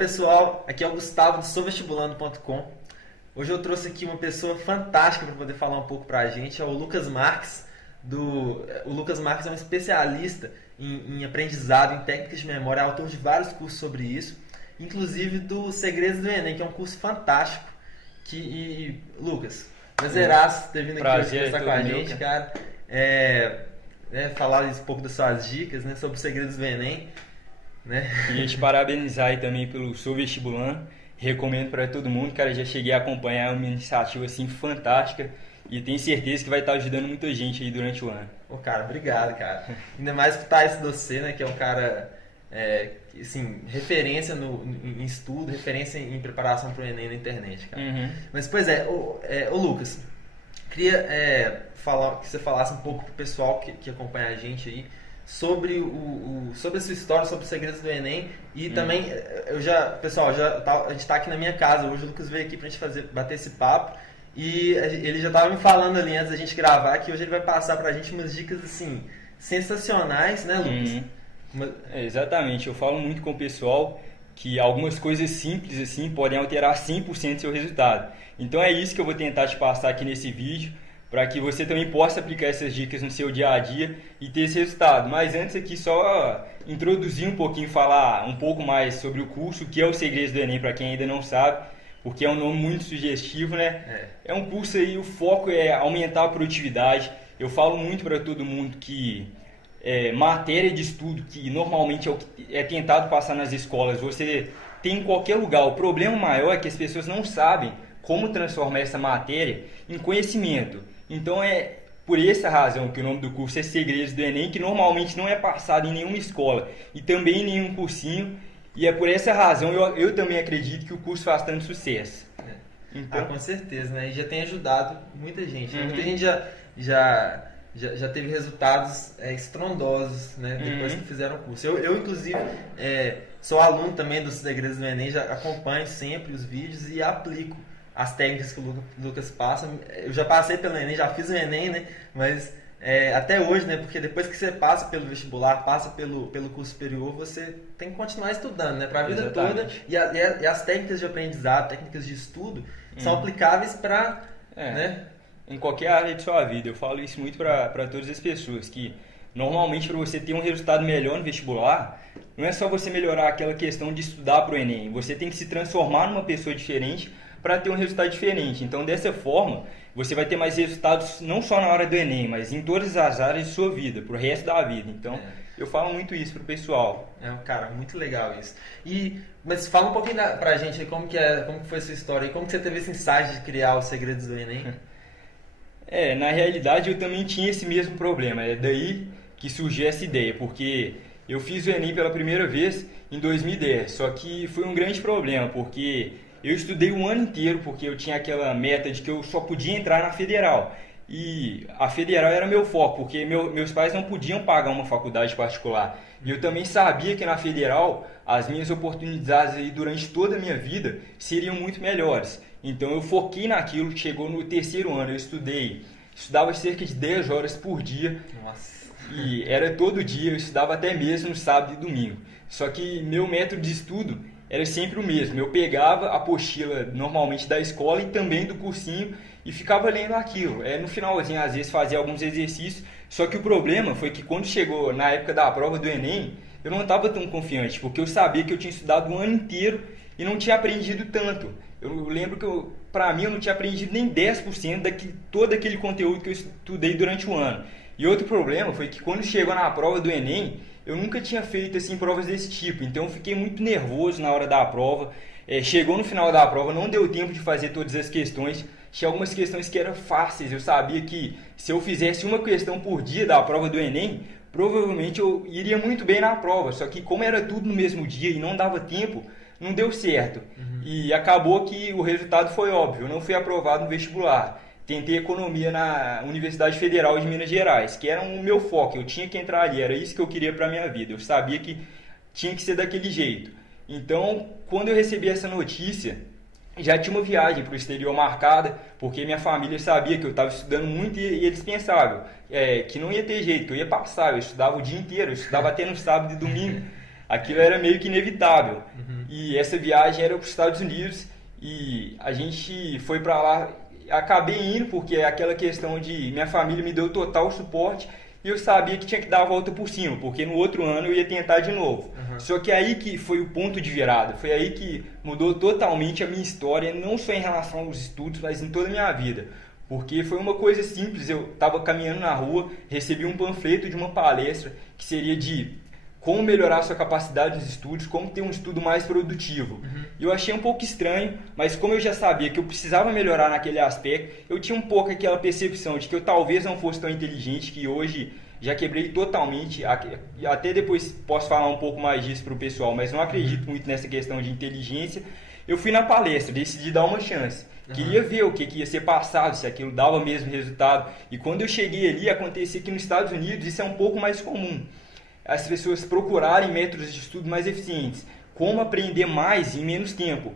pessoal, aqui é o Gustavo do souvestibulando.com. Hoje eu trouxe aqui uma pessoa fantástica para poder falar um pouco para a gente, é o Lucas Marques. O Lucas Marques é um especialista em aprendizado, em técnicas de memória, é autor de vários cursos sobre isso, inclusive do Segredos do Enem, que é um curso fantástico. Lucas, prazeraço ter vindo aqui hoje conversar com a gente, cara. Falar um pouco das suas dicas, né, sobre os segredos do Enem. Né? Queria te parabenizar aí também pelo Sou Vestibulando. Recomendo para todo mundo, cara. Já cheguei a acompanhar uma iniciativa assim fantástica e tenho certeza que vai estar ajudando muita gente aí durante o ano. Pô, cara, obrigado, cara. Ainda mais que tá esse você, né, que é um cara assim, referência em estudo, referência em preparação para o Enem na internet, cara. Mas, pois ô Lucas, queria que você falasse um pouco pro pessoal que acompanha a gente aí sobre sobre a sua história, sobre os segredos do Enem e também, pessoal, a gente tá aqui na minha casa, hoje o Lucas veio aqui pra gente bater esse papo e ele já tava me falando ali antes da gente gravar que hoje ele vai passar pra gente umas dicas, assim, sensacionais, né, Lucas? Exatamente, eu falo muito com o pessoal que algumas coisas simples assim podem alterar 100% seu resultado. Então é isso que eu vou tentar te passar aqui nesse vídeo, para que você também possa aplicar essas dicas no seu dia a dia e ter esse resultado. Mas antes aqui só introduzir um pouquinho, falar um pouco mais sobre o curso, que é o Segredos do Enem, para quem ainda não sabe, porque é um nome muito sugestivo, né? É um curso aí, o foco é aumentar a produtividade. Eu falo muito para todo mundo que matéria de estudo, que normalmente é o que é tentado passar nas escolas, você tem em qualquer lugar. O problema maior é que as pessoas não sabem como transformar essa matéria em conhecimento. Então é por essa razão que o nome do curso é Segredos do Enem, que normalmente não é passado em nenhuma escola e também em nenhum cursinho. E é por essa razão eu também acredito que o curso faz tanto sucesso. Então, com certeza, né? E já tem ajudado muita gente. Né? Muita gente já teve resultados estrondosos, né? Depois que fizeram o curso. Eu inclusive, sou aluno também dos Segredos do Enem, já acompanho sempre os vídeos e aplico as técnicas que o Lucas passa. Eu já passei pelo Enem, já fiz o Enem, né? Mas até hoje, né? Porque depois que você passa pelo vestibular, passa pelo curso superior, você tem que continuar estudando, né? Para a vida toda. E as técnicas de aprendizado, técnicas de estudo, são aplicáveis para... né? Em qualquer área de sua vida. Eu falo isso muito para todas as pessoas, que normalmente para você ter um resultado melhor no vestibular, não é só você melhorar aquela questão de estudar para o Enem. Você tem que se transformar numa pessoa diferente para ter um resultado diferente. Então, dessa forma, você vai ter mais resultados não só na hora do Enem, mas em todas as áreas de sua vida, pro resto da vida. Então, eu falo muito isso pro pessoal. Cara, muito legal isso. Mas fala um pouquinho pra gente como que foi a sua história e como que você teve esse insight de criar os Segredos do Enem. Na realidade eu também tinha esse mesmo problema. É daí que surgiu essa ideia, porque eu fiz o Enem pela primeira vez em 2010, só que foi um grande problema, porque eu estudei um ano inteiro, porque eu tinha aquela meta de que eu só podia entrar na federal. E a federal era meu foco, porque meus pais não podiam pagar uma faculdade particular. E eu também sabia que na federal as minhas oportunidades aí durante toda a minha vida seriam muito melhores. Então eu foquei naquilo. Chegou no terceiro ano, eu estudava cerca de 10 horas por dia. Nossa. E era todo dia, eu estudava até mesmo no sábado e domingo. Só que meu método de estudo era sempre o mesmo. Eu pegava a apostila normalmente da escola e também do cursinho e ficava lendo aquilo. No finalzinho, às vezes, fazia alguns exercícios. Só que o problema foi que quando chegou na época da prova do Enem, eu não estava tão confiante, porque eu sabia que eu tinha estudado o ano inteiro e não tinha aprendido tanto. Eu lembro que, para mim, eu não tinha aprendido nem 10% de todo aquele conteúdo que eu estudei durante o ano. E outro problema foi que quando chegou na prova do Enem, eu nunca tinha feito assim provas desse tipo, então eu fiquei muito nervoso na hora da prova. Chegou no final da prova, não deu tempo de fazer todas as questões. Tinha algumas questões que eram fáceis. Eu sabia que se eu fizesse uma questão por dia da prova do Enem, provavelmente eu iria muito bem na prova. Só que como era tudo no mesmo dia e não dava tempo, não deu certo. E acabou que o resultado foi óbvio. Eu não fui aprovado no vestibular. Tentei economia na Universidade Federal de Minas Gerais, que era o meu foco. Eu tinha que entrar ali, era isso que eu queria para a minha vida. Eu sabia que tinha que ser daquele jeito. Então, quando eu recebi essa notícia, já tinha uma viagem para o exterior marcada, porque minha família sabia que eu estava estudando muito e eles pensavam que não ia ter jeito, que eu ia passar. Eu estudava o dia inteiro, eu estudava até no sábado e domingo. Aquilo era meio que inevitável. E essa viagem era para os Estados Unidos e a gente foi para lá. Acabei indo porque é aquela questão de minha família me deu total suporte e eu sabia que tinha que dar a volta por cima, porque no outro ano eu ia tentar de novo. Só que aí que foi o ponto de virada, foi aí que mudou totalmente a minha história, não só em relação aos estudos, mas em toda a minha vida. Porque foi uma coisa simples, eu estava caminhando na rua, recebi um panfleto de uma palestra que seria de como melhorar sua capacidade nos estudos, como ter um estudo mais produtivo. E eu achei um pouco estranho, mas como eu já sabia que eu precisava melhorar naquele aspecto, eu tinha um pouco aquela percepção de que eu talvez não fosse tão inteligente, que hoje já quebrei totalmente, até depois posso falar um pouco mais disso para o pessoal, mas não acredito muito nessa questão de inteligência. Eu fui na palestra, decidi dar uma chance. Queria ver o que ia ser passado, se aquilo dava mesmo resultado. E quando eu cheguei ali, acontecia que nos Estados Unidos isso é um pouco mais comum. As pessoas procurarem métodos de estudo mais eficientes, como aprender mais em menos tempo.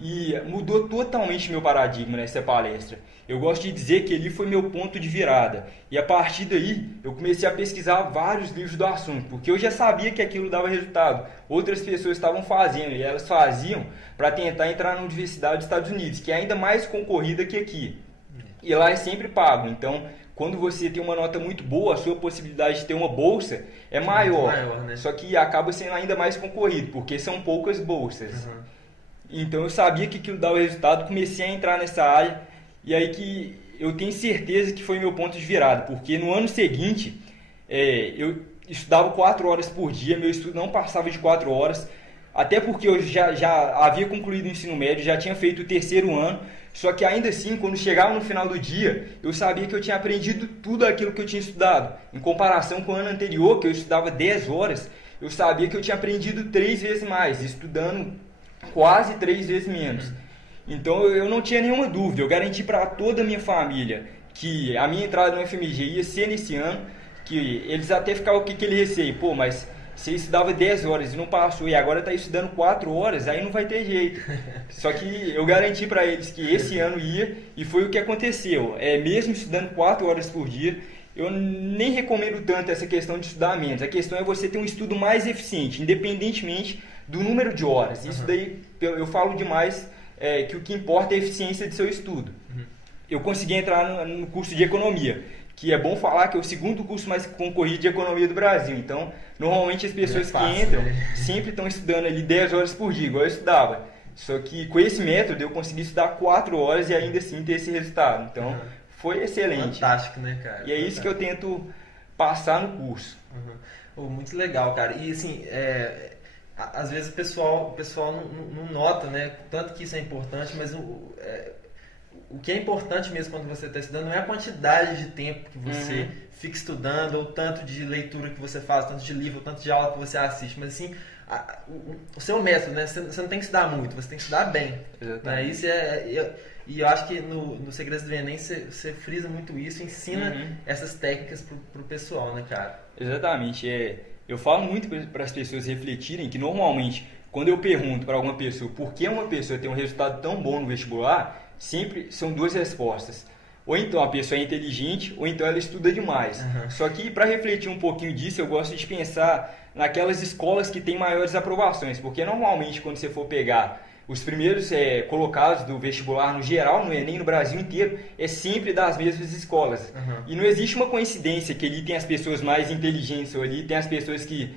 E mudou totalmente meu paradigma nessa palestra. Eu gosto de dizer que ali foi meu ponto de virada. E a partir daí, eu comecei a pesquisar vários livros do assunto, porque eu já sabia que aquilo dava resultado. Outras pessoas estavam fazendo, e elas faziam para tentar entrar na Universidade dos Estados Unidos, que é ainda mais concorrida que aqui. E lá é sempre pago, então quando você tem uma nota muito boa, a sua possibilidade de ter uma bolsa é maior, né? Só que acaba sendo ainda mais concorrido, porque são poucas bolsas. Então eu sabia que aquilo dava resultado, comecei a entrar nessa área, e aí que eu tenho certeza que foi meu ponto de virada, porque no ano seguinte eu estudava 4 horas por dia, meu estudo não passava de 4 horas, até porque eu já havia concluído o ensino médio, já tinha feito o 3º ano, só que ainda assim, quando chegava no final do dia, eu sabia que eu tinha aprendido tudo aquilo que eu tinha estudado. Em comparação com o ano anterior, que eu estudava 10 horas, eu sabia que eu tinha aprendido 3 vezes mais, estudando quase 3 vezes menos. Então eu não tinha nenhuma dúvida, eu garanti para toda a minha família que a minha entrada no FMG ia ser nesse ano, que eles até ficavam com aquele receio, pô, mas você estudava 10 horas e não passou, e agora está estudando 4 horas, aí não vai ter jeito. Só que eu garanti para eles que esse ano ia, e foi o que aconteceu. Mesmo estudando 4 horas por dia, eu nem recomendo tanto essa questão de estudar menos. A questão é você ter um estudo mais eficiente, independentemente do número de horas. Isso daí, eu falo demais, que o que importa é a eficiência de seu estudo. Eu consegui entrar no curso de economia, que é bom falar que é o 2º curso mais concorrido de economia do Brasil. Então, normalmente as pessoas que entram sempre estão estudando ali 10 horas por dia, igual eu estudava. Só que com esse método eu consegui estudar 4 horas e ainda assim ter esse resultado. Então, foi excelente. Fantástico, né, cara? E é isso que eu tento passar no curso. Muito legal, cara. E assim, às vezes o pessoal não nota, né? Tanto que isso é importante, mas o que é importante mesmo quando você está estudando não é a quantidade de tempo que você fica estudando, ou tanto de leitura que você faz, tanto de livro, tanto de aula que você assiste, mas assim, o seu método, né? Você não tem que estudar muito, você tem que estudar bem. Né? Isso e eu acho que no Segredos do Enem você frisa muito isso, ensina essas técnicas pro pessoal, né, cara? Exatamente. Eu falo muito para as pessoas refletirem que normalmente, quando eu pergunto para alguma pessoa por que uma pessoa tem um resultado tão bom no vestibular, sempre são 2 respostas. Ou então a pessoa é inteligente, ou então ela estuda demais. Só que para refletir um pouquinho disso, eu gosto de pensar naquelas escolas que têm maiores aprovações. Porque normalmente quando você for pegar os primeiros colocados do vestibular no geral, no Enem, no Brasil inteiro, é sempre das mesmas escolas. E não existe uma coincidência que ali tem as pessoas mais inteligentes, ou ali tem as pessoas que